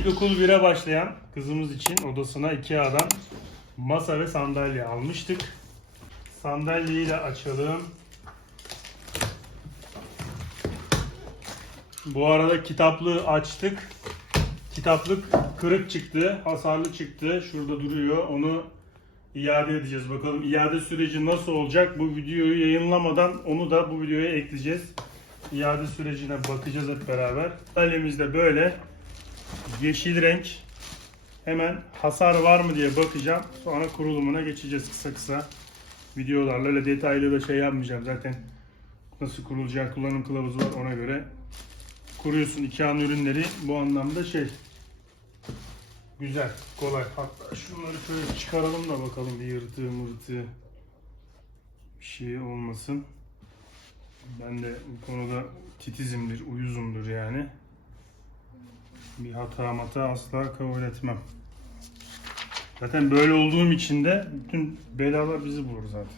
İlkokul 1'e başlayan kızımız için odasına Ikea'dan masa ve sandalye almıştık. Sandalyeyi de açalım. Bu arada kitaplığı açtık. Kitaplık kırık çıktı, hasarlı çıktı. Şurada duruyor. Onu iade edeceğiz. Bakalım iade süreci nasıl olacak? Bu videoyu yayınlamadan onu da bu videoya ekleyeceğiz. İade sürecine bakacağız hep beraber. Sandalyemiz de böyle yeşil renk. Hemen hasar var mı diye bakacağım. Sonra kurulumuna geçeceğiz kısa kısa. Videolarla öyle detaylı da şey yapmayacağım. Zaten nasıl kurulacağı kullanım kılavuzu var ona göre kuruyorsun. Ikea'nın ürünleri bu anlamda şey güzel, kolay. Hatta şunları şöyle çıkaralım da bakalım bir yırtığı mırtığı bir şey olmasın. Ben de bu konuda titizimdir, uyuzumdur yani. Bir hata mata asla kabul etmem. Zaten böyle olduğum için de bütün belalar bizi bulur zaten.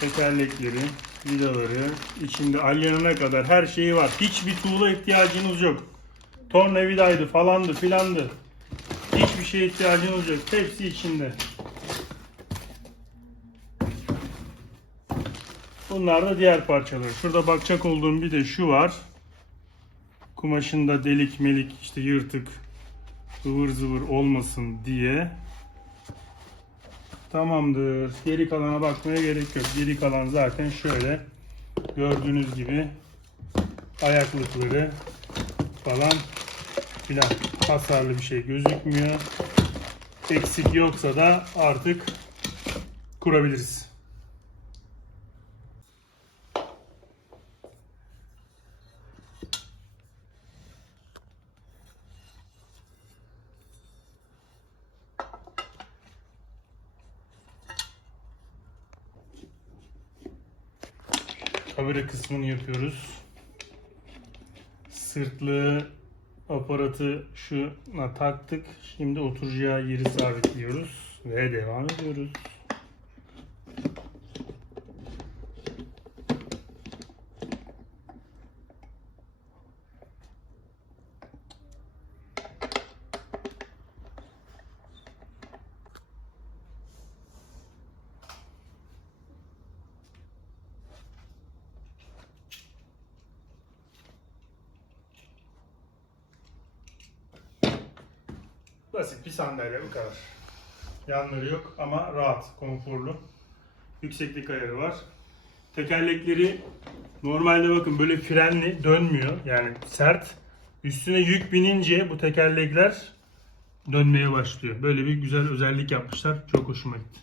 Tekerlekleri, vidaları, içinde alyanına kadar her şeyi var. Hiçbir tuğla ihtiyacınız yok. Tornavidaydı falandı filandı. Hiçbir şeye ihtiyacınız yok. Hepsi içinde. Bunlar da diğer parçalar. Şurada bakacak olduğum bir de şu var. Kumaşında delik melik işte yırtık ıvır zıvır olmasın diye. Tamamdır. Geri kalana bakmaya gerek yok. Geri kalan zaten şöyle gördüğünüz gibi ayaklıkları falan filan hasarlı bir şey gözükmüyor. Eksik yoksa da artık kurabiliriz. Kabire kısmını yapıyoruz. Sırtlığı aparatı şuna taktık. Şimdi oturacağı yeri sabitliyoruz ve devam ediyoruz. Basit bir sandalye bu kadar. Yanları yok ama rahat, konforlu. Yükseklik ayarı var. Tekerlekleri normalde bakın böyle frenli dönmüyor. Yani sert. Üstüne yük binince bu tekerlekler dönmeye başlıyor. Böyle bir güzel özellik yapmışlar. Çok hoşuma gitti.